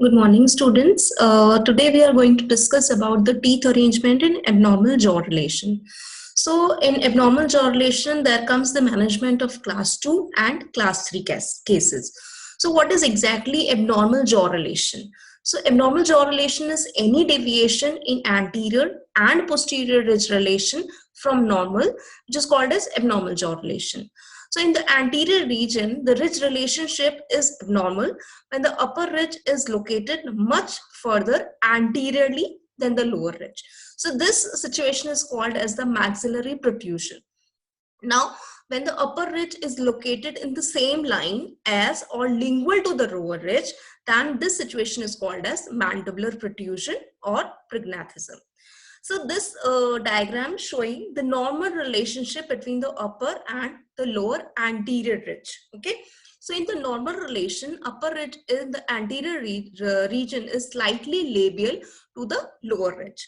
Good morning, students. Today we are going to discuss about the teeth arrangement in abnormal jaw relation. So, in abnormal jaw relation, there comes the management of class 2 and class 3 cases. So, what is exactly abnormal jaw relation? So, abnormal jaw relation is any deviation in anterior and posterior ridge relation from normal, which is called as abnormal jaw relation. So, in the anterior region, the ridge relationship is abnormal when the upper ridge is located much further anteriorly than the lower ridge. So this situation is called as the maxillary protrusion. Now, when the upper ridge is located in the same line as or lingual to the lower ridge, then this situation is called as mandibular protrusion or prognathism. So this diagram showing the normal relationship between the upper and the lower anterior ridge. Okay. So in the normal relation, upper ridge in the anterior region is slightly labial to the lower ridge.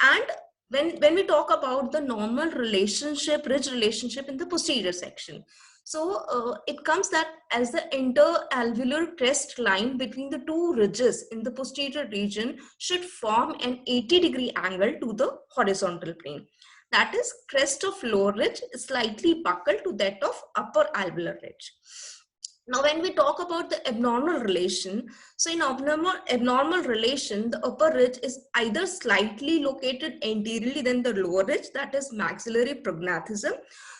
And when we talk about the normal relationship, ridge relationship in the posterior section, so it comes that as the interalveolar crest line between the two ridges in the posterior region should form an 80-degree angle to the horizontal plane. That is, crest of lower ridge is slightly buccal to that of upper alveolar ridge. Now, when we talk about the abnormal relation, so in abnormal relation, the upper ridge is either slightly located anteriorly than the lower ridge, that is maxillary prognathism.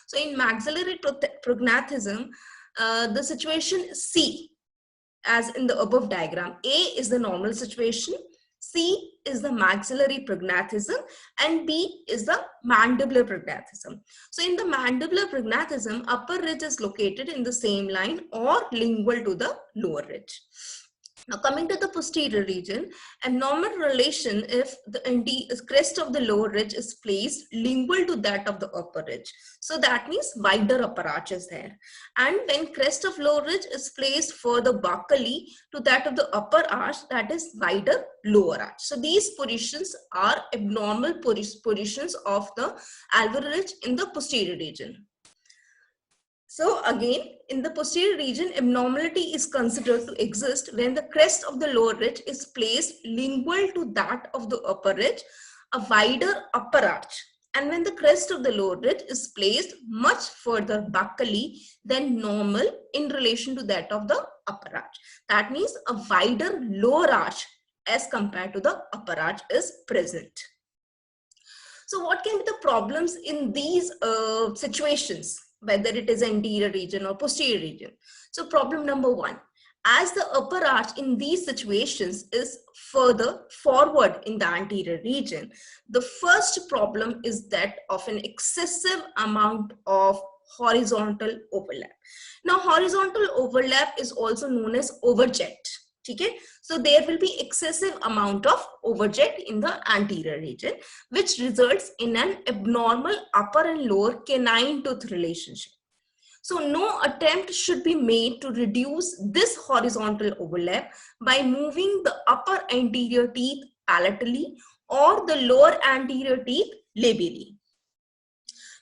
So in maxillary prognathism, the situation is C, as in the above diagram. A is the normal situation, C is the maxillary prognathism, and B is the mandibular prognathism. So in the mandibular prognathism, upper ridge is located in the same line or lingual to the lower ridge. Now coming to the posterior region, abnormal relation if the crest of the lower ridge is placed lingual to that of the upper ridge. So that means wider upper arch is there. And when crest of lower ridge is placed further buccally to that of the upper arch, that is wider lower arch. So these positions are abnormal positions of the alveolar ridge in the posterior region. So again, in the posterior region, abnormality is considered to exist when the crest of the lower ridge is placed lingual to that of the upper ridge, a wider upper arch, and when the crest of the lower ridge is placed much further buccally than normal in relation to that of the upper arch. That means a wider lower arch as compared to the upper arch is present. So what can be the problems in these situations, whether it is anterior region or posterior region? So problem number one, as the upper arch in these situations is further forward in the anterior region, the first problem is that of an excessive amount of horizontal overlap. Now horizontal overlap is also known as overjet. Okay, so there will be excessive amount of overjet in the anterior region, which results in an abnormal upper and lower canine tooth relationship. So no attempt should be made to reduce this horizontal overlap by moving the upper anterior teeth palatally or the lower anterior teeth labially.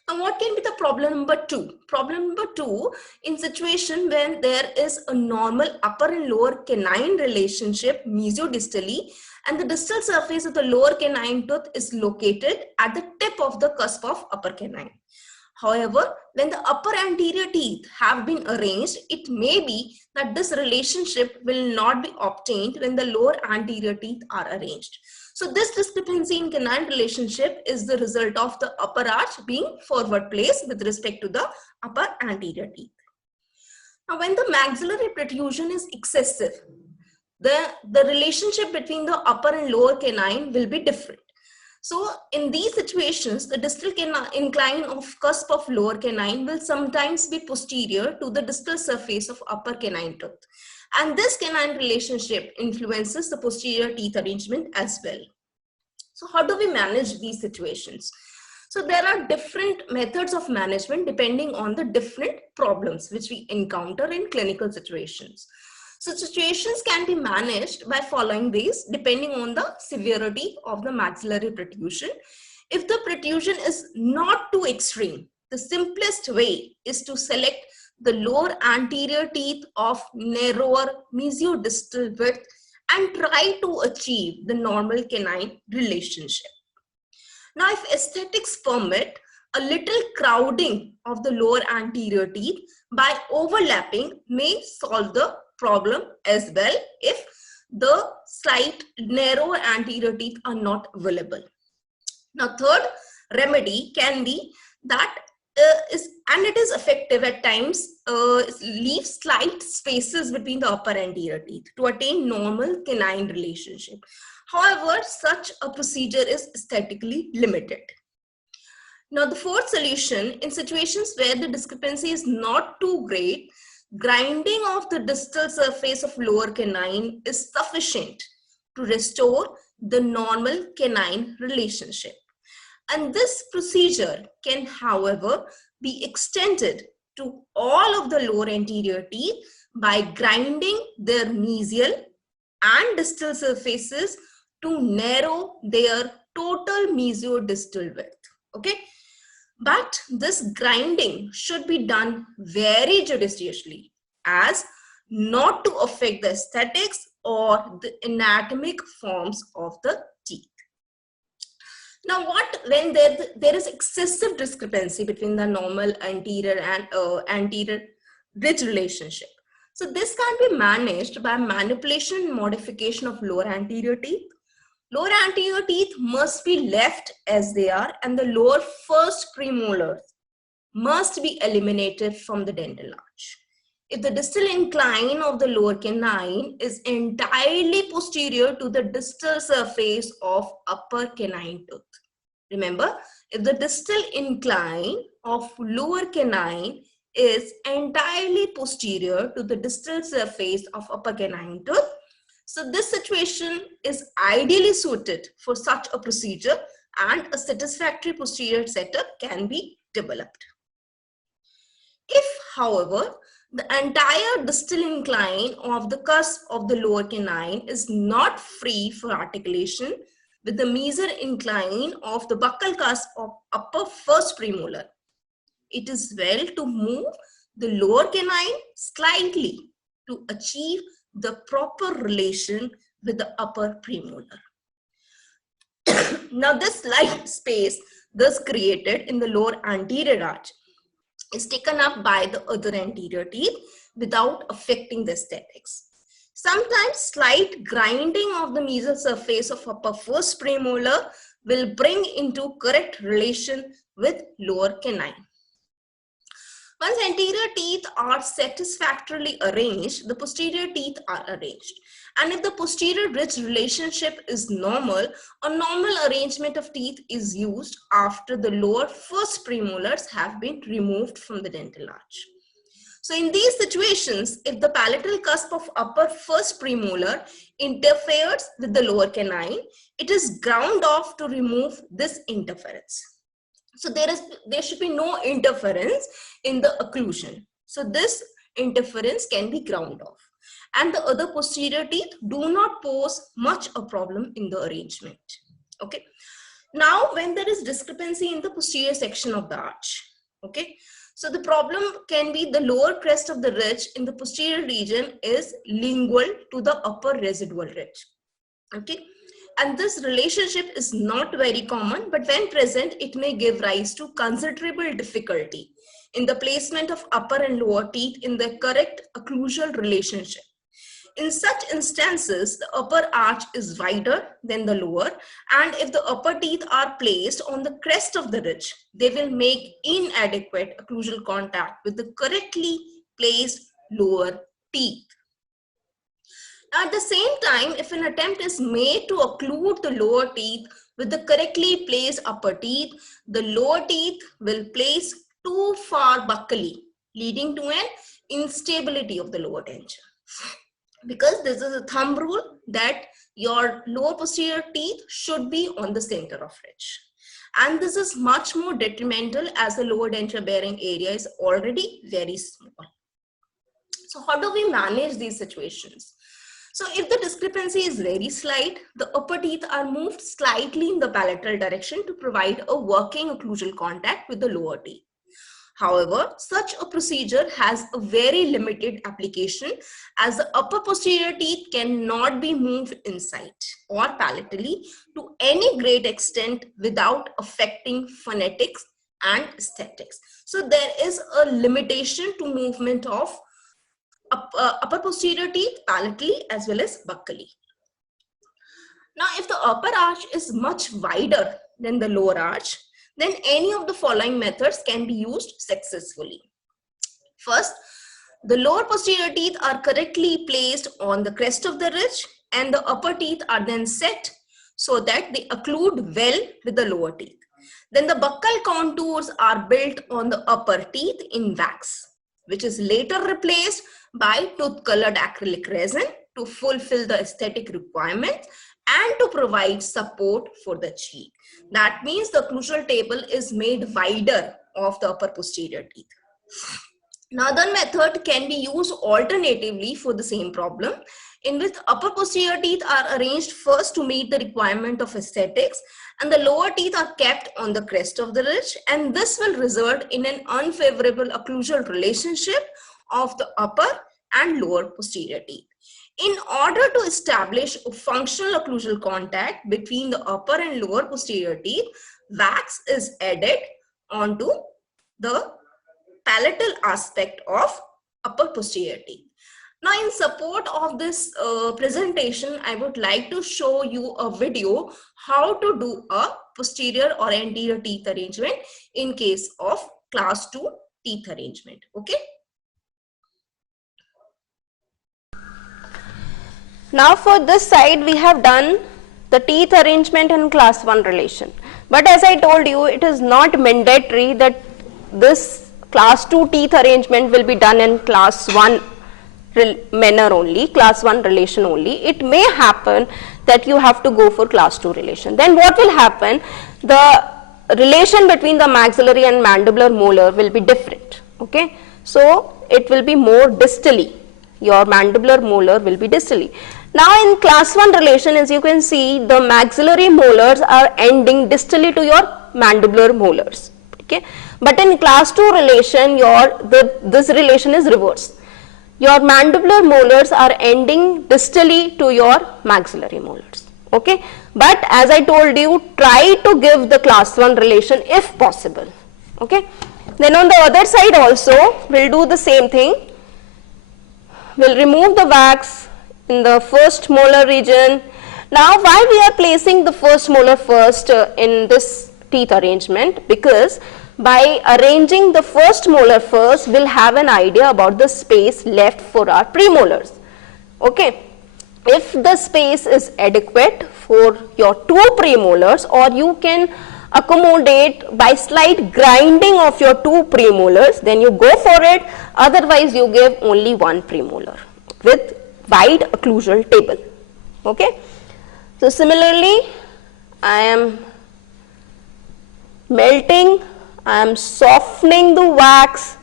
Now, what can be the problem number two? Problem number two, in situation when there is a normal upper and lower canine relationship mesiodistally, and the distal surface of the lower canine tooth is located at the tip of the cusp of upper canine. However, when the upper anterior teeth have been arranged, it may be that this relationship will not be obtained when the lower anterior teeth are arranged. So this discrepancy in canine relationship is the result of the upper arch being forward placed with respect to the upper anterior teeth. Now, when the maxillary protrusion is excessive, the relationship between the upper and lower canine will be different. So in these situations, the distal incline of cusp of lower canine will sometimes be posterior to the distal surface of upper canine tooth. And this canine relationship influences the posterior teeth arrangement as well. So how do we manage these situations? So there are different methods of management depending on the different problems which we encounter in clinical situations. So situations can be managed by following these depending on the severity of the maxillary protrusion. If the protrusion is not too extreme, the simplest way is to select the lower anterior teeth of narrower mesiodistal width and try to achieve the normal canine relationship. Now, if aesthetics permit, a little crowding of the lower anterior teeth by overlapping may solve the problem as well if the slight narrow anterior teeth are not available. Now, third remedy can be that it is effective at times, leave slight spaces between the upper anterior teeth to attain normal canine relationship. However, such a procedure is aesthetically limited. Now, the fourth solution, in situations where the discrepancy is not too great, grinding of the distal surface of lower canine is sufficient to restore the normal canine relationship. And this procedure can, however, be extended to all of the lower anterior teeth by grinding their mesial and distal surfaces to narrow their total mesiodistal width. Okay, but this grinding should be done very judiciously as not to affect the aesthetics or the anatomic forms of the teeth. Now, what when there is excessive discrepancy between the normal anterior and anterior ridge relationship? So this can be managed by manipulation and modification of lower anterior teeth. Lower anterior teeth must be left as they are, and the lower first premolars must be eliminated from the dental arch. If the distal incline of the lower canine is entirely posterior to the distal surface of upper canine tooth. Remember, if the distal incline of lower canine is entirely posterior to the distal surface of upper canine tooth, so this situation is ideally suited for such a procedure, and a satisfactory posterior setup can be developed. If, however, the entire distal incline of the cusp of the lower canine is not free for articulation with the mesial incline of the buccal cusp of upper first premolar, it is well to move the lower canine slightly to achieve the proper relation with the upper premolar. Now, this slight space thus created in the lower anterior arch is taken up by the other anterior teeth without affecting the aesthetics. Sometimes slight grinding of the mesial surface of upper first premolar will bring into correct relation with lower canine. Once anterior teeth are satisfactorily arranged, the posterior teeth are arranged. And if the posterior ridge relationship is normal, a normal arrangement of teeth is used after the lower first premolars have been removed from the dental arch. So in these situations, if the palatal cusp of upper first premolar interferes with the lower canine, it is ground off to remove this interference. So there should be no interference in the occlusion. So this interference can be ground off. And the other posterior teeth do not pose much a problem in the arrangement. Okay. Now, when there is discrepancy in the posterior section of the arch, okay, so the problem can be the lower crest of the ridge in the posterior region is lingual to the upper residual ridge. Okay. And this relationship is not very common, but when present, it may give rise to considerable difficulty in the placement of upper and lower teeth in the correct occlusal relationship. In such instances, the upper arch is wider than the lower, and if the upper teeth are placed on the crest of the ridge, they will make inadequate occlusal contact with the correctly placed lower teeth. At the same time, if an attempt is made to occlude the lower teeth with the correctly placed upper teeth, the lower teeth will place too far buccally, leading to an instability of the lower denture. Because this is a thumb rule that your lower posterior teeth should be on the center of ridge. And this is much more detrimental as the lower denture bearing area is already very small. So how do we manage these situations? So if the discrepancy is very slight, the upper teeth are moved slightly in the palatal direction to provide a working occlusal contact with the lower teeth. However, such a procedure has a very limited application as the upper posterior teeth cannot be moved inside or palatally to any great extent without affecting phonetics and aesthetics. So there is a limitation to movement of upper posterior teeth palatally as well as buccally. Now, if the upper arch is much wider than the lower arch, then any of the following methods can be used successfully. First, the lower posterior teeth are correctly placed on the crest of the ridge and the upper teeth are then set so that they occlude well with the lower teeth. Then the buccal contours are built on the upper teeth in wax, which is later replaced by tooth-colored acrylic resin to fulfill the aesthetic requirements and to provide support for the cheek. That means the occlusal table is made wider of the upper posterior teeth. Another method can be used alternatively for the same problem, in which upper posterior teeth are arranged first to meet the requirement of aesthetics and the lower teeth are kept on the crest of the ridge, and this will result in an unfavorable occlusal relationship of the upper and lower posterior teeth. In order to establish a functional occlusal contact between the upper and lower posterior teeth, wax is added onto the palatal aspect of upper posterior teeth. Now, in support of this presentation, I would like to show you a video how to do a posterior or anterior teeth arrangement in case of class 2 teeth arrangement. Okay. Now for this side we have done the teeth arrangement in class 1 relation. But as I told you, it is not mandatory that this class 2 teeth arrangement will be done in class 1 manner only, class 1 relation only. It may happen that you have to go for class 2 relation. Then what will happen? The relation between the maxillary and mandibular molar will be different. Okay, so it will be more distally. Your mandibular molar will be distally. Now in class 1 relation, as you can see, the maxillary molars are ending distally to your mandibular molars. Okay, but in class 2 relation, this relation is reversed. Your mandibular molars are ending distally to your maxillary molars. Okay, but as I told you, try to give the class 1 relation if possible. Okay, then on the other side also, we'll do the same thing. We'll remove the wax in the first molar region. Now, why we are placing the first molar first in this teeth arrangement? Because by arranging the first molar first, we'll have an idea about the space left for our premolars. Okay, if the space is adequate for your 2 premolars, or you can accommodate by slight grinding of your 2 premolars, then you go for it. Otherwise, you give only 1 premolar with wide occlusal table. Okay, so similarly, I am melting, I am softening the wax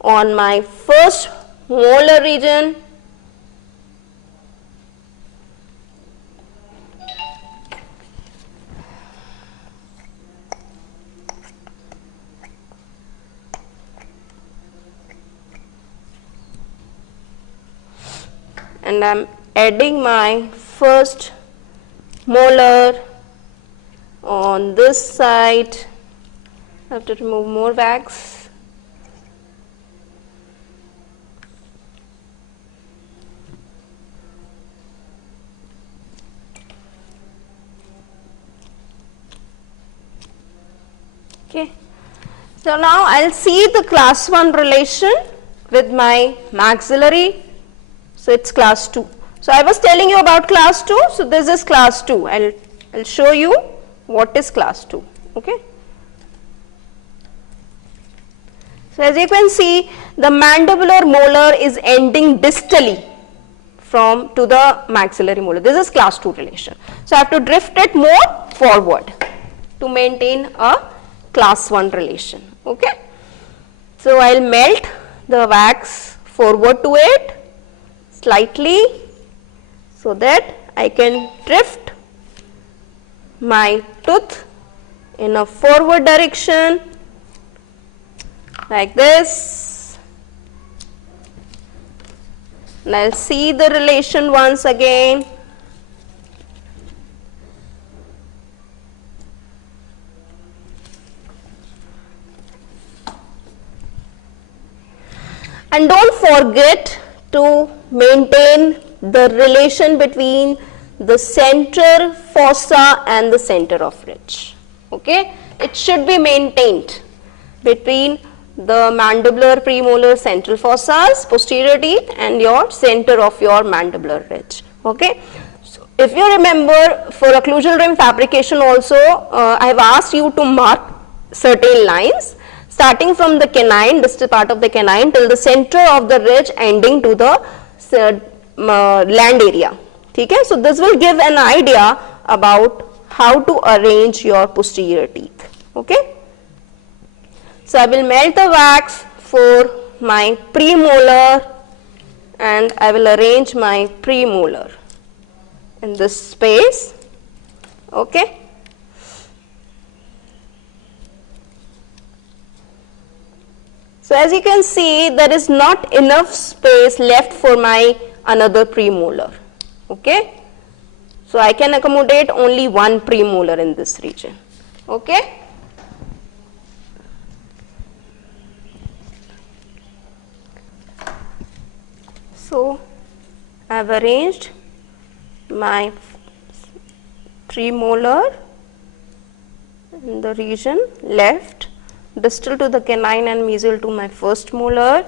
on my first molar region. And I am adding my first molar on this side. I have to remove more wax. Okay. So now I'll see the class 1 relation with my maxillary. So it's class 2. So I was telling you about class 2. So this is class 2. I'll show you what is class 2. Okay. So as you can see, the mandibular molar is ending distally to the maxillary molar. This is class 2 relation. So I have to drift it more forward to maintain a class 1 relation. Okay. So I'll melt the wax forward to it slightly so that I can drift my tooth in a forward direction like this. And I'll see the relation once again. And don't forget to maintain the relation between the center fossa and the center of ridge. Okay, it should be maintained between the mandibular premolar central fossas, posterior teeth, and your center of your mandibular ridge. Okay, so if you remember, for occlusal rim fabrication also, I have asked you to mark certain lines starting from the canine, distal part of the canine, till the center of the ridge ending to the land area. Okay, so this will give an idea about how to arrange your posterior teeth. Okay, so I will melt the wax for my premolar and I will arrange my premolar in this space. Okay. So as you can see, there is not enough space left for my another premolar. Okay. So I can accommodate only one premolar in this region. Okay. So I have arranged my premolar in the region left, distal to the canine and mesial to my first molar.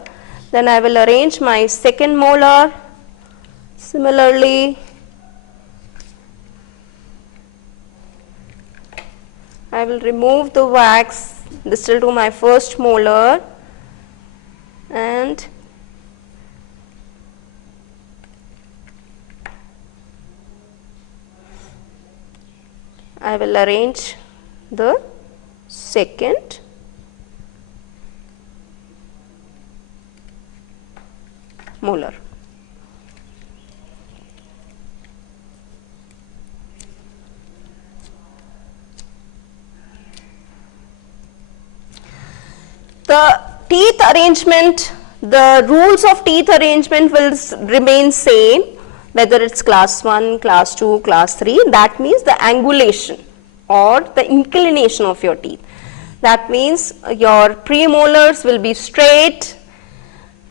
Then I will arrange my second molar similarly. I will remove the wax distal to my first molar and I will arrange the second molar. The teeth arrangement, the rules of teeth arrangement will remain same, whether it's class 1, class 2, class 3. That means the angulation or the inclination of your teeth. That means your premolars will be straight,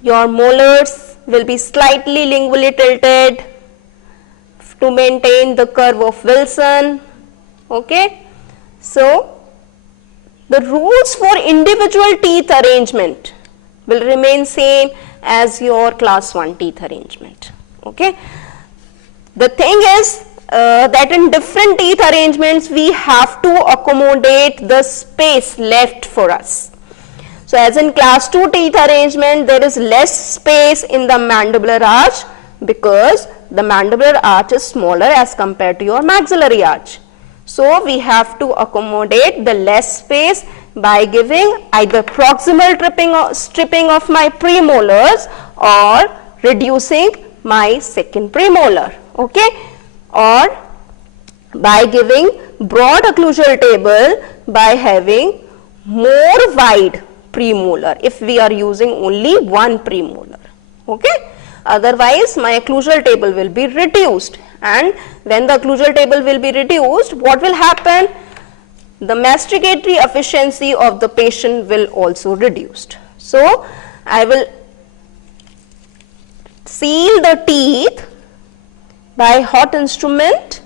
your molars will be slightly lingually tilted to maintain the curve of Wilson. Okay. So the rules for individual teeth arrangement will remain same as your class 1 teeth arrangement. Okay. The thing is that in different teeth arrangements we have to accommodate the space left for us. So as in class 2 teeth arrangement, there is less space in the mandibular arch because the mandibular arch is smaller as compared to your maxillary arch. So we have to accommodate the less space by giving either proximal stripping of my premolars or reducing my second premolar. Okay, or by giving broad occlusal table by having more wide premolar if we are using only one premolar. Okay, otherwise my occlusal table will be reduced, and when the occlusal table will be reduced, what will happen? The masticatory efficiency of the patient will also reduced. So I will seal the teeth by hot instrument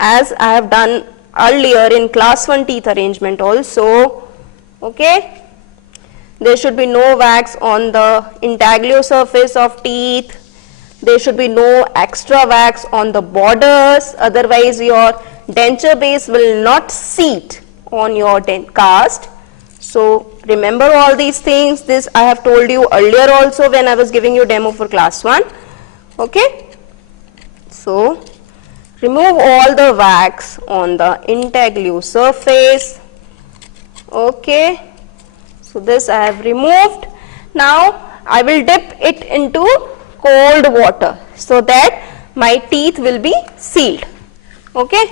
as I have done earlier in class 1 teeth arrangement also. Okay, there should be no wax on the intaglio surface of teeth, there should be no extra wax on the borders, otherwise your denture base will not seat on your cast. So remember all these things. This I have told you earlier also when I was giving you demo for class 1. Okay. So remove all the wax on the intaglio surface. Okay. So this I have removed. Now I will dip it into cold water so that my teeth will be sealed. Okay.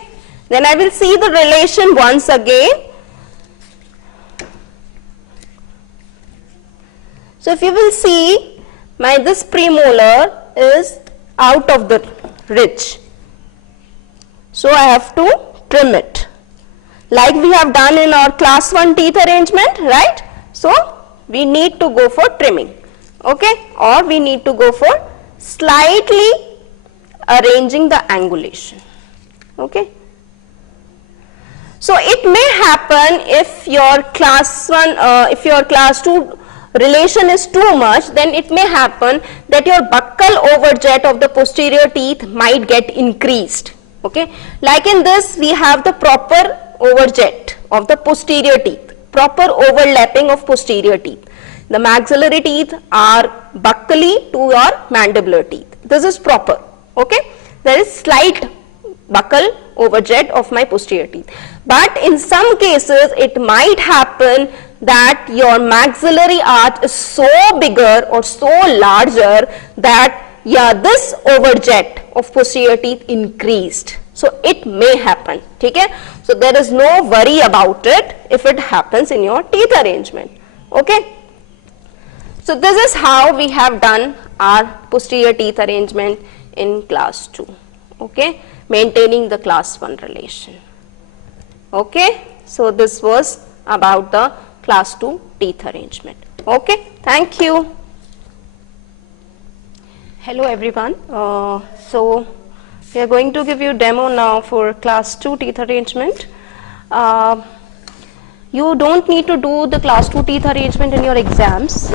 Then I will see the relation once again. So if you will see, this premolar is out of the ridge. So I have to trim it, like we have done in our class 1 teeth arrangement, right? So we need to go for trimming, okay, or we need to go for slightly arranging the angulation, okay. So it may happen if your class 1, if your class 2 relation is too much, then it may happen that your buccal overjet of the posterior teeth might get increased, okay. Like in this, we have the proper overjet of the posterior teeth, proper overlapping of posterior teeth. The maxillary teeth are buccally to your mandibular teeth. This is proper, okay. There is slight buccal overjet of my posterior teeth. But in some cases, it might happen that your maxillary arch is so bigger or so larger that this overjet of posterior teeth increased. So it may happen, okay. So there is no worry about it if it happens in your teeth arrangement, okay. So this is how we have done our posterior teeth arrangement in class 2, okay, maintaining the class 1 relation, okay. So this was about the class 2 teeth arrangement, okay. Thank you. Hello everyone. So we are going to give you demo now for class 2 teeth arrangement. You don't need to do the class 2 teeth arrangement in your exams.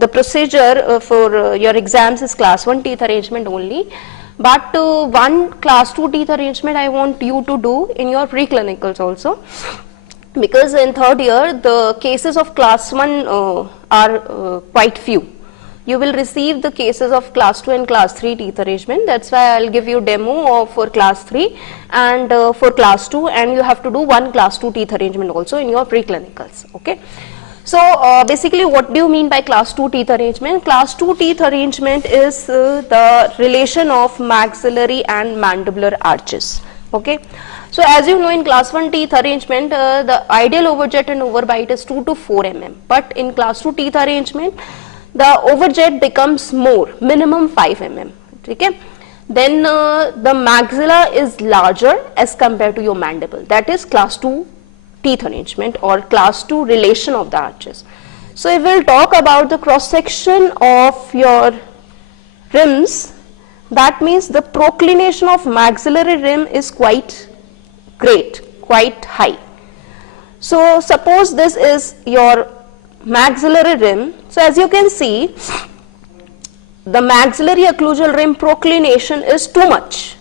The procedure for your exams is class 1 teeth arrangement only. But one class 2 teeth arrangement I want you to do in your preclinicals also, because in third year the cases of class 1 are quite few. You will receive the cases of class 2 and class 3 teeth arrangement. That's why I'll give you demo for class 3 and for class 2, and you have to do one class 2 teeth arrangement also in your preclinicals, okay. So basically, what do you mean by class 2 teeth arrangement? Class 2 teeth arrangement is the relation of maxillary and mandibular arches, okay. So as you know, in class 1 teeth arrangement, the ideal overjet and overbite is 2 to 4 mm, but in class 2 teeth arrangement, the overjet becomes more, minimum 5 mm, okay. Then the maxilla is larger as compared to your mandible. That is class 2 teeth arrangement or class 2 relation of the arches. So if we'll talk about the cross section of your rims, that means the proclination of maxillary rim is quite great, quite high. So suppose this is your maxillary rim. So as you can see, the maxillary occlusal rim proclination is too much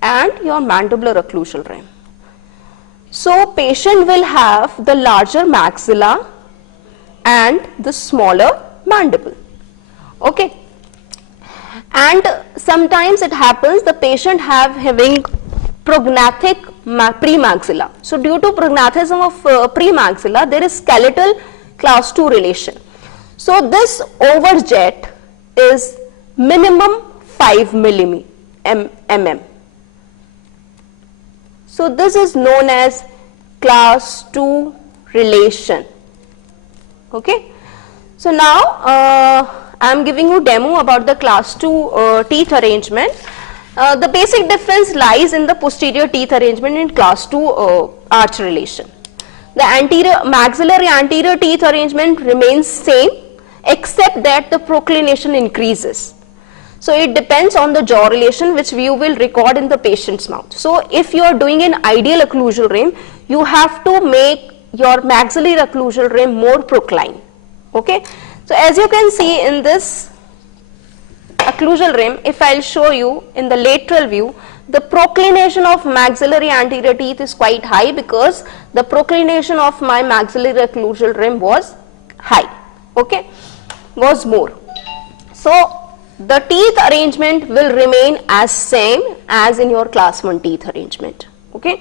and your mandibular occlusal rim. So patient will have the larger maxilla and the smaller mandible, okay. And sometimes it happens the patient having prognathic premaxilla. So due to prognathism of premaxilla, there is skeletal class 2 relation. So this overjet is minimum 5 mm. So this is known as class 2 relation, okay. So now I am giving you demo about the class 2 teeth arrangement. The basic difference lies in the posterior teeth arrangement in class 2 arch relation. The maxillary anterior teeth arrangement remains same except that the proclination increases. So it depends on the jaw relation which you will record in the patient's mouth. So if you are doing an ideal occlusal rim, you have to make your maxillary occlusal rim more procline, okay. So as you can see in this occlusal rim, if I'll show you in the lateral view, the proclination of maxillary anterior teeth is quite high because the proclination of my maxillary occlusal rim was high, okay, was more. So the teeth arrangement will remain as same as in your class 1 teeth arrangement, okay.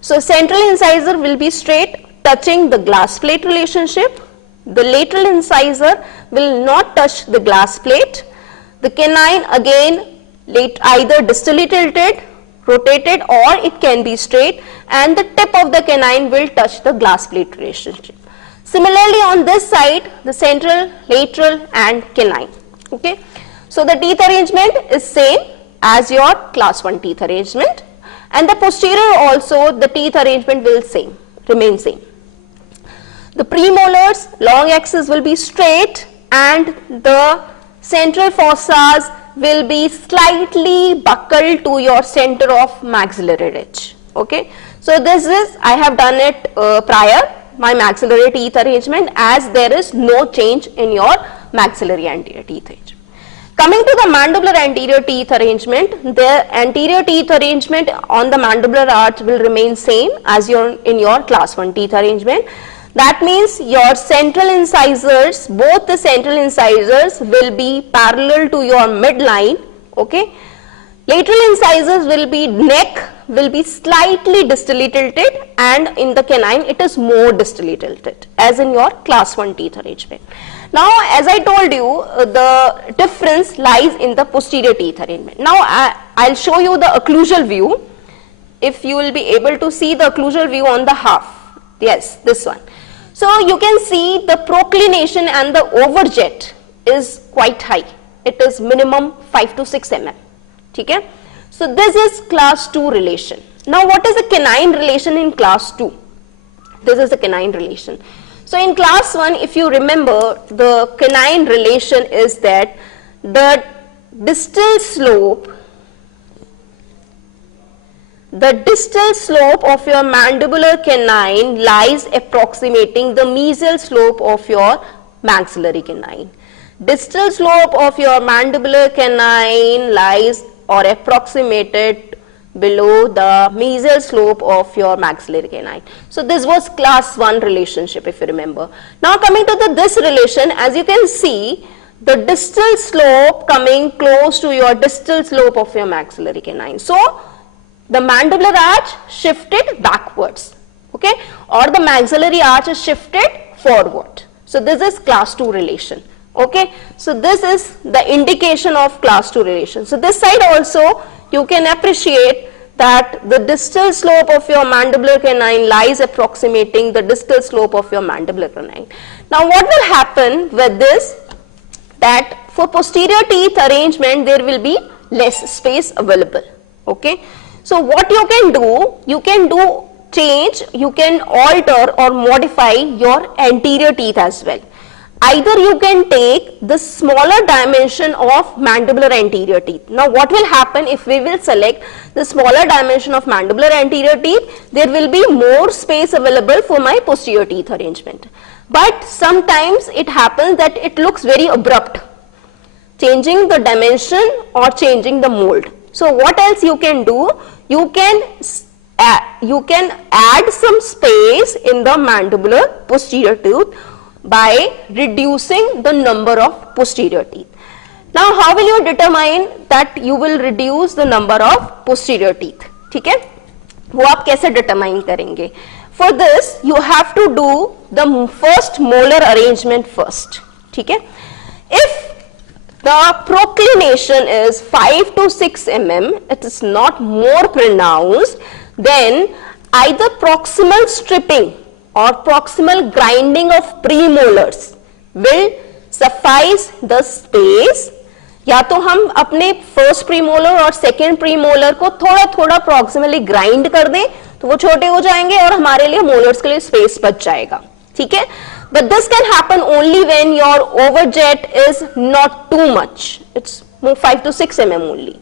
So central incisor will be straight touching the glass plate relationship. The lateral incisor will not touch the glass plate. The canine again either distally tilted rotated or it can be straight, and the tip of the canine will touch the glass plate relationship. Similarly, on this side, the central, lateral and canine. Okay. So the teeth arrangement is same as your class 1 teeth arrangement, and the posterior also the teeth arrangement will remain same. The premolars, long axis will be straight and the central fossas will be slightly buckled to your center of maxillary ridge. Okay. So this is, I have done it prior, my maxillary teeth arrangement, as there is no change in your maxillary anterior teeth arrangement. Coming to the mandibular anterior teeth arrangement, the anterior teeth arrangement on the mandibular arch will remain same as in your class 1 teeth arrangement. That means your central incisors, both the central incisors will be parallel to your midline. Okay. Lateral incisors will be, neck will be slightly distally tilted, and in the canine it is more distally tilted as in your class 1 teeth arrangement. Now, as I told you, the difference lies in the posterior teeth arrangement. Now, I'll show you the occlusal view. If you will be able to see the occlusal view on the half. Yes, this one. So, you can see the proclination and the overjet is quite high. It is minimum 5 to 6 mm. Okay? So, this is class 2 relation. Now, what is the canine relation in class 2? This is the canine relation. So, in class 1, if you remember, the canine relation is that the distal slope of your mandibular canine lies approximating the mesial slope of your maxillary canine. Distal slope of your mandibular canine lies or approximated below the mesial slope of your maxillary canine. So this was class 1 relationship, if you remember. Now coming to this relation, as you can see, the distal slope coming close to your distal slope of your maxillary canine. So the mandibular arch shifted backwards, okay, or the maxillary arch is shifted forward. So this is class 2 relation. Okay, so this is the indication of class 2 relation. So this side also you can appreciate that the distal slope of your mandibular canine lies approximating the distal slope of your mandibular canine. Now what will happen with this, that for posterior teeth arrangement there will be less space available. Okay, so what you can do change, you can alter or modify your anterior teeth as well. Either you can take the smaller dimension of mandibular anterior teeth. Now what will happen if we will select the smaller dimension of mandibular anterior teeth, there will be more space available for my posterior teeth arrangement. But sometimes it happens that it looks very abrupt, changing the dimension or changing the mold. So what else you can do? You can add some space in the mandibular posterior tooth by reducing the number of posterior teeth. Now how will you determine that you will reduce the number of posterior teeth? ठीक है, वो आप कैसे determine करेंगे? For this you have to do the first molar arrangement first. ठीक है, if the proclination is 5 to 6 mm, it is not more pronounced, then either proximal stripping or proximal grinding of premolars will suffice the space. या तो हम अपने first premolar और second premolar को थोड़ा थोड़ा प्रॉक्सिमली ग्राइंड कर दें तो वो छोटे हो जाएंगे और हमारे लिए मोलर्स के लिए स्पेस बच जाएगा. ठीक है, but this can happen only when your overjet is not too much, it's 5 to 6 mm only.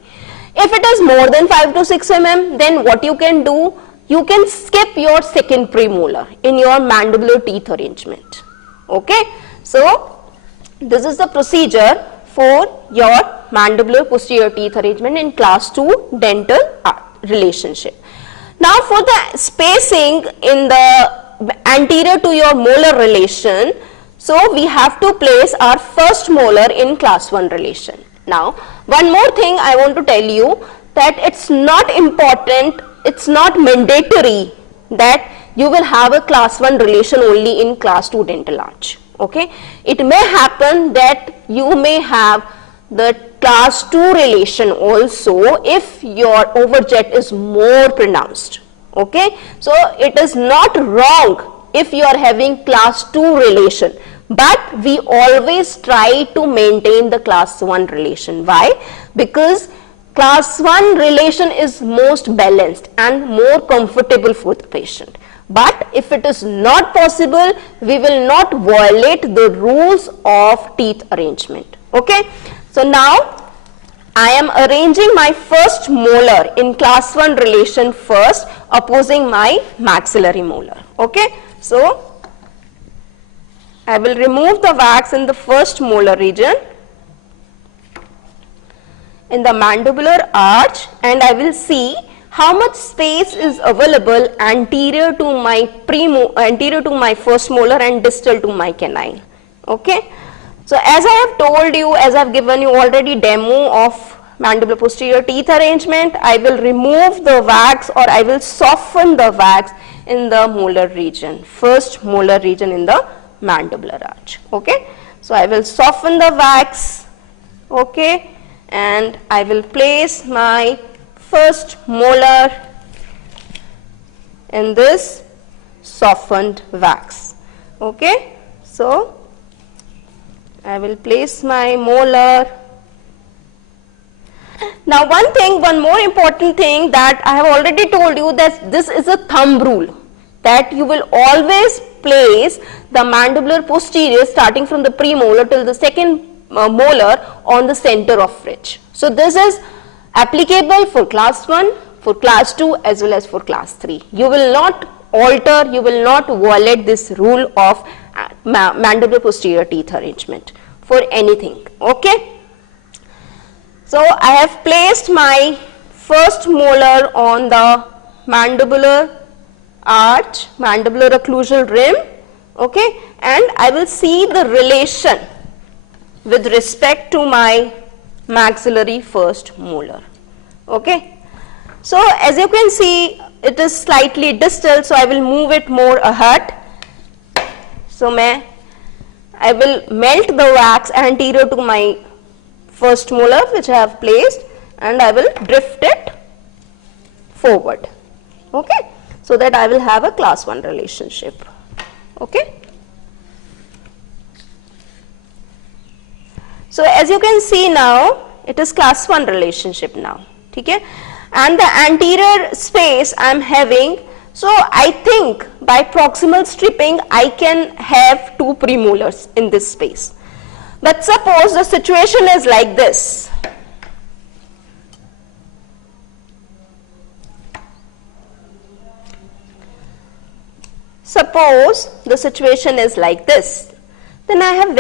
If it is more than 5 to 6 mm, then what you can do, you can skip your second premolar in your mandibular teeth arrangement. Okay, so this is the procedure for your mandibular posterior teeth arrangement in class 2 dental relationship. Now for the spacing in the anterior to your molar relation, so we have to place our first molar in class 1 relation. Now one more thing I want to tell you, that it's not important, it's not mandatory that you will have a class 1 relation only in class 2 dental arch. Okay, it may happen that you may have the class 2 relation also if your overjet is more pronounced. Okay, so it is not wrong if you are having class 2 relation, but we always try to maintain the class 1 relation. Why? Because class 1 relation is most balanced and more comfortable for the patient. But if it is not possible, we will not violate the rules of teeth arrangement. Okay, so now I am arranging my first molar in class 1 relation first, opposing my maxillary molar. Okay, so I will remove the wax in the first molar region in the mandibular arch, and I will see how much space is available anterior to my first molar and distal to my canine. Okay, so as I have told you, as I have given you already demo of mandibular posterior teeth arrangement, I will remove the wax or I will soften the wax in the molar region, first molar region in the mandibular arch. Okay, so I will soften the wax. Okay, and I will place my first molar in this softened wax. Okay, so I will place my molar. Now one more important thing that I have already told you, that this is a thumb rule, that you will always place the mandibular posterior starting from the premolar till the second molar on the center of ridge. So this is applicable for class 1, for class 2 as well as for class 3. You will not alter, you will not violate this rule of mandibular posterior teeth arrangement for anything. Okay. So I have placed my first molar on the mandibular arch, mandibular occlusal rim. Okay, and I will see the relation with respect to my maxillary first molar. Okay, so as you can see, it is slightly distal, so I will move it more ahead. So I will melt the wax anterior to my first molar which I have placed, and I will drift it forward. Okay, so that I will have a class 1 relationship. Okay. So as you can see now, it is class 1 relationship now. Okay, and the anterior space I am having, so I think by proximal stripping I can have 2 premolars in this space. But suppose the situation is like this. Suppose the situation is like this, then I have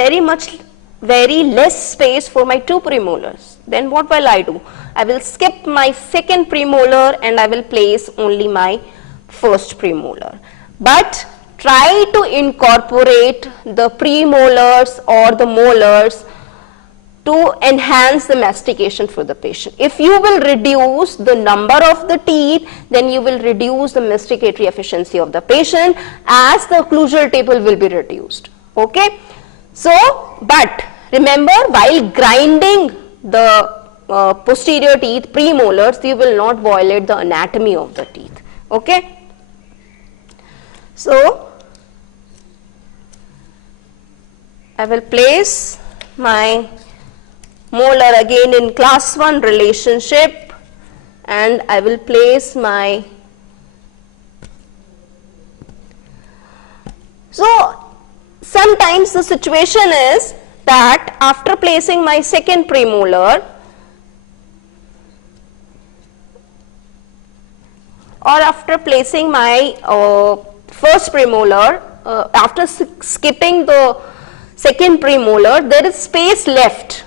very less space for my 2 premolars. Then what will I do? I will skip my second premolar and I will place only my first premolar. But try to incorporate the premolars or the molars to enhance the mastication for the patient. If you will reduce the number of the teeth, then you will reduce the masticatory efficiency of the patient, as the occlusal table will be reduced. Okay, so but remember, while grinding the posterior teeth, premolars, you will not violate the anatomy of the teeth. Okay, so I will place my molar again in class 1 relationship, and I will place my, so sometimes the situation is that after placing my second premolar or after placing my first premolar, after skipping the second premolar, there is space left,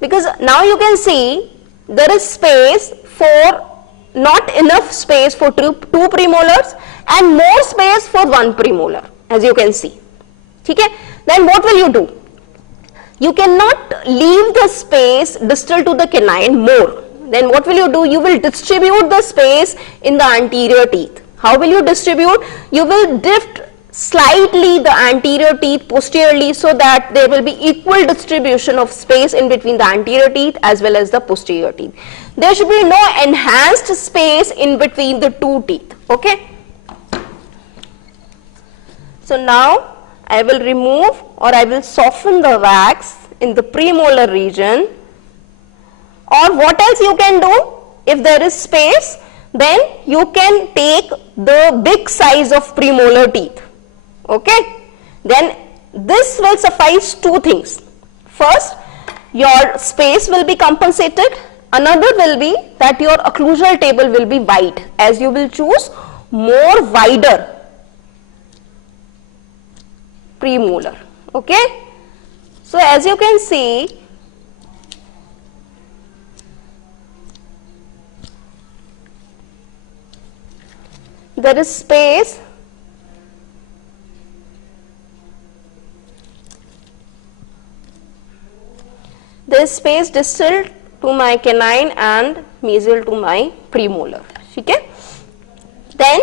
because now you can see there is space for, not enough space for two premolars and more space for 1 premolar, as you can see. Okay? Then what will you do? You cannot leave the space distal to the canine more. Then what will you do? You will distribute the space in the anterior teeth. How will you distribute? You will drift slightly the anterior teeth posteriorly, so that there will be equal distribution of space in between the anterior teeth as well as the posterior teeth. There should be no enhanced space in between the two teeth. Okay. So now I will remove or I will soften the wax in the premolar region. Or what else you can do? If there is space, then you can take the big size of premolar teeth. Okay. Then this will suffice two things. First, your space will be compensated. Another will be that your occlusal table will be wide, as you will choose more wider premolar. Okay. So as you can see, there is space distal to my canine and mesial to my premolar. Okay. Then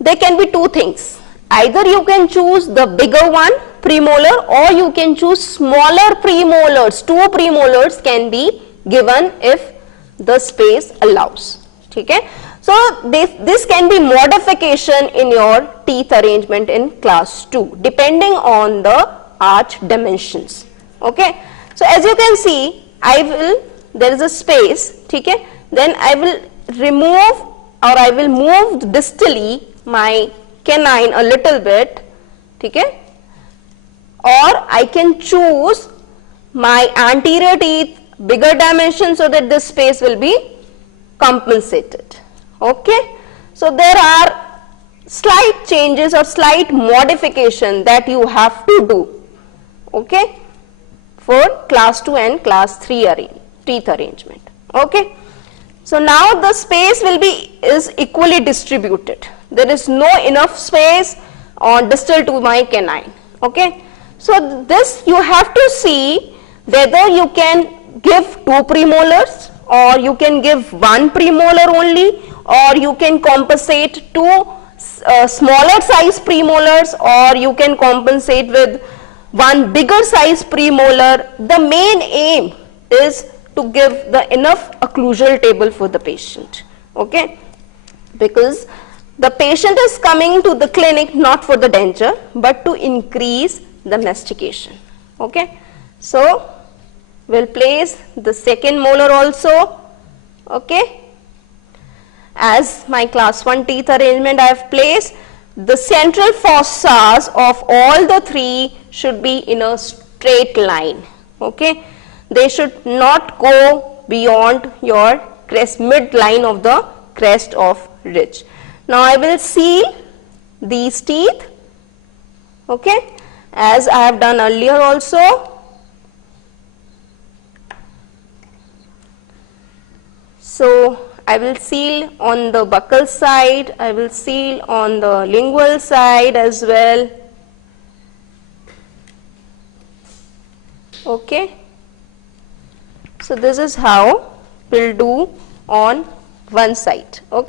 there can be two things. Either you can choose the bigger one, premolar, or you can choose smaller premolars. Two premolars can be given if the space allows. Okay. So this can be modification in your teeth arrangement in class 2 depending on the arch dimensions. Okay. So as you can see, there is a space, okay? Then I will remove or I will move distally my canine a little bit, okay? Or I can choose my anterior teeth bigger dimension so that this space will be compensated. Okay. So there are slight changes or slight modification that you have to do, okay, for class 2 and class 3 teeth arrangement. Okay. So now the space is equally distributed. There is no enough space on distal to my canine. Okay. So this you have to see whether you can give two premolars or you can give one premolar only, or you can compensate two smaller size premolars, or you can compensate with one bigger size premolar. The main aim is to give the enough occlusal table for the patient. Okay, because the patient is coming to the clinic not for the denture but to increase the mastication. Okay, so we'll place the second molar also. Okay, as my class 1 teeth arrangement I have placed, the central fossas of all the three should be in a straight line. Okay, they should not go beyond your crest, midline of the crest of ridge. Now I will seal these teeth, okay, as I have done earlier also. So I will seal on the buccal side, I will seal on the lingual side as well. Okay. So this is how we'll do on one side. Okay.